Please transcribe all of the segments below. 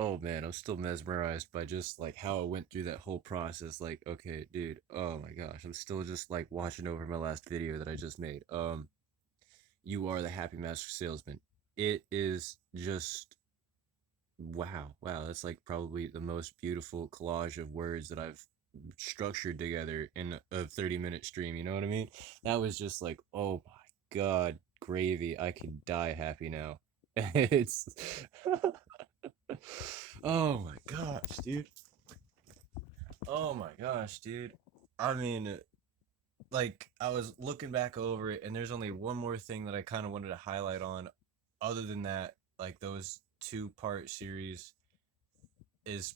Oh man, I'm still mesmerized by just like how I went through that whole process. Like, okay, dude, oh my gosh, I'm still just like watching over my last video that I just made. You are the happy master salesman. It is just wow, wow. That's like probably the most beautiful collage of words that I've structured together in a 30-minute stream. You know what I mean? That was just like, oh my god, gravy. I could die happy now. It's oh my gosh, dude. Oh my gosh, dude. I mean, like I was looking back over it and there's only one more thing that I kind of wanted to highlight on. Other than that, like those two-part series is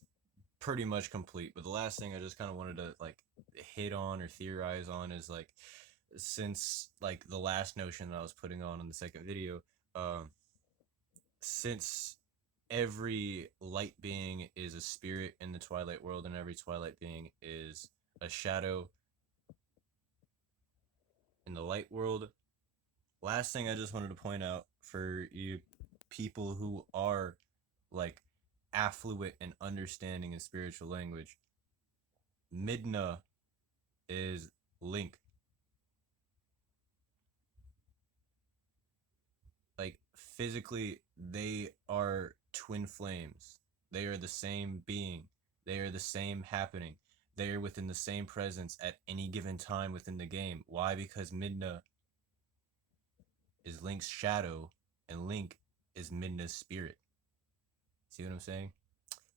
pretty much complete. But the last thing I just kind of wanted to like hit on or theorize on is like since like the last notion that I was putting on in the second video, um since every light being is a spirit in the Twilight world and every Twilight being is a shadow in the light world. Last thing I just wanted to point out for you people who are like affluent and understanding in spiritual language, Midna is Link. Like physically, they are twin flames. They are the same being. They are the same happening. They are within the same presence at any given time within the game. Why? Because Midna is Link's shadow and Link is Midna's spirit. See what I'm saying?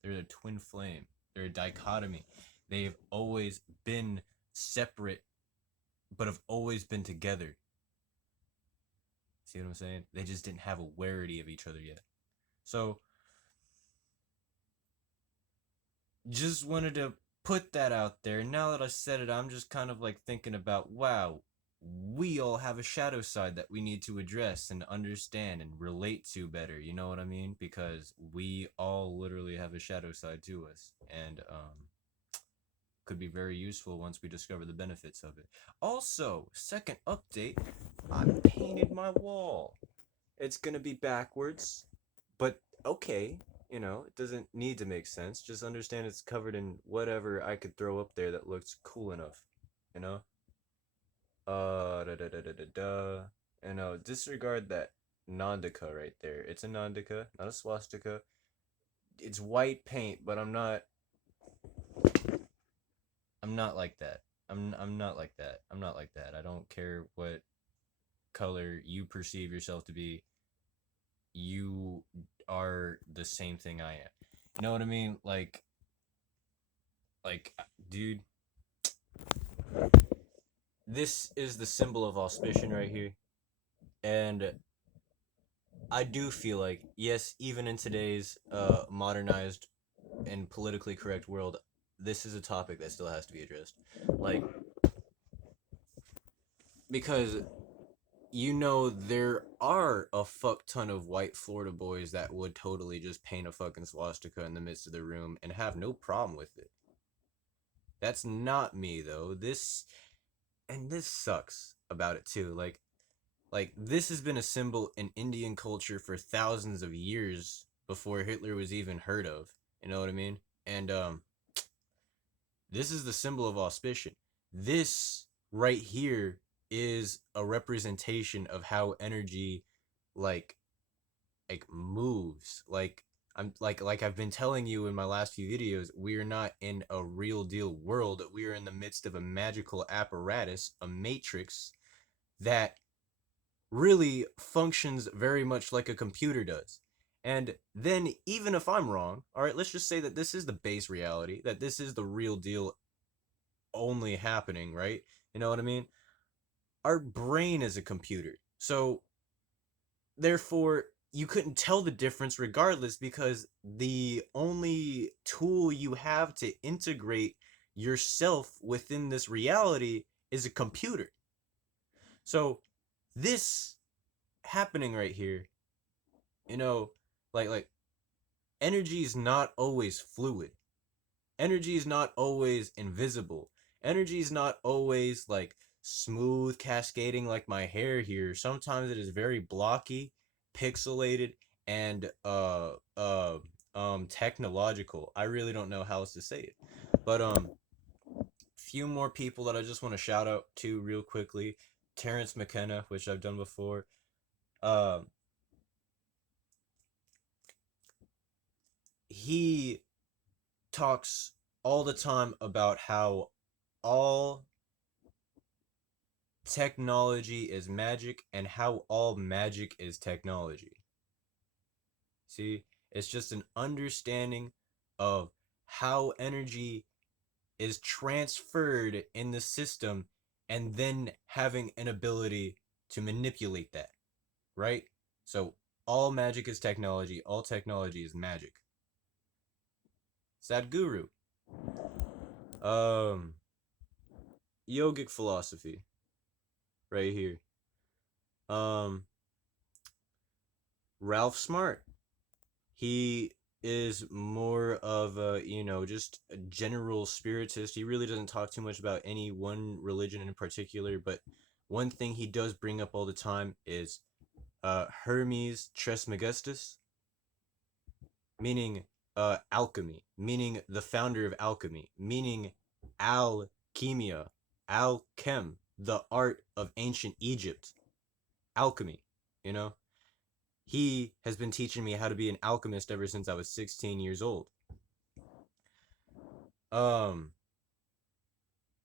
They're a twin flame. They're a dichotomy. They've always been separate, but have always been together. See what I'm saying? They just didn't have awareness of each other yet. So, just wanted to put that out there. Now that I said it, I'm just kind of like thinking about, wow, we all have a shadow side that we need to address and understand and relate to better. You know what I mean? Because we all literally have a shadow side to us. And could be very useful once we discover the benefits of it. Also, second update, I painted my wall. It's gonna be backwards, but okay, it doesn't need to make sense. Just understand it's covered in whatever I could throw up there that looks cool enough, you know? Da da da da da da. And disregard that Nandika right there. It's a Nandika, not a swastika. It's white paint, but I'm not like that. I'm not like that. I'm not like that. I don't care what color you perceive yourself to be. You are the same thing I am. You know what I mean? Dude, this is the symbol of auspicion right here. And I do feel like, yes, even in today's modernized and politically correct world, this is a topic that still has to be addressed. Like, because there are a fuck ton of white Florida boys that would totally just paint a fucking swastika in the midst of the room and have no problem with it. That's not me though. This sucks about it too. Like this has been a symbol in Indian culture for thousands of years before Hitler was even heard of. You know what I mean? And this is the symbol of auspicion. This right here is a representation of how energy like moves. Like I've been telling you in my last few videos, we are not in a real deal world. We are in the midst of a magical apparatus, a matrix that really functions very much like a computer does. And then, even if I'm wrong, all right, let's just say that this is the base reality, that this is the real deal only happening, right? You know what I mean? Our brain is a computer. So, therefore, you couldn't tell the difference regardless because the only tool you have to integrate yourself within this reality is a computer. So, this happening right here, you know, like energy is not always fluid. Energy is not always invisible. Energy is not always like smooth cascading like my hair here. Sometimes it is very blocky, pixelated, and technological. I really don't know how else to say it. But few more people that I just want to shout out to real quickly. Terrence McKenna, which I've done before. Um he talks all the time about how all technology is magic and how all magic is technology. See, it's just an understanding of how energy is transferred in the system and then having an ability to manipulate that, right? So all magic is technology, all technology is magic. Sadhguru, um, yogic philosophy, right here. Um, Ralph Smart, he is more of a, just a general spiritist. He really doesn't talk too much about any one religion in particular, but one thing he does bring up all the time is Hermes Trismegistus, meaning alchemy, meaning the founder of alchemy, meaning alchemia, alchem, the art of ancient Egypt, alchemy, you know? He has been teaching me how to be an alchemist ever since I was 16 years old. Um,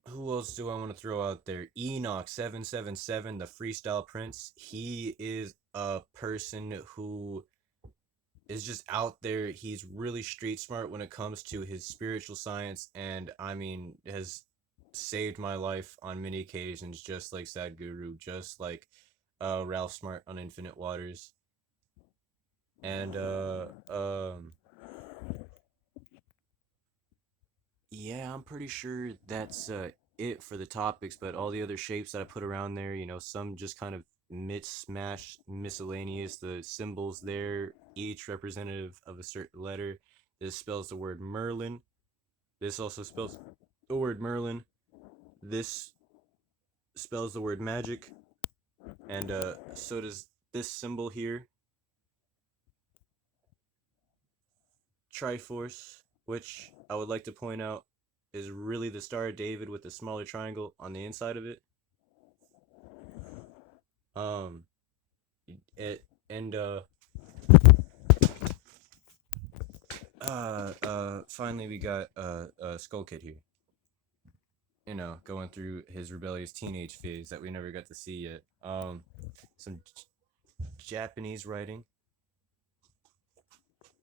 who else do I want to throw out there? Enoch 777, the freestyle prince. He is a person who is just out there. He's really street smart when it comes to his spiritual science, and I mean, has saved my life on many occasions, just like Sadhguru, just like Ralph Smart on Infinite Waters. And yeah, I'm pretty sure that's it for the topics, but all the other shapes that I put around there, some just kind of mismatched, miscellaneous. The symbols there, each representative of a certain letter. This spells the word Merlin. This also spells the word Merlin. This spells the word magic. And so does this symbol here, Triforce, which I would like to point out is really the Star of David with the smaller triangle on the inside of it. Um, it and finally we got Skull Kid here. Going through his rebellious teenage phase that we never got to see yet. Some Japanese writing.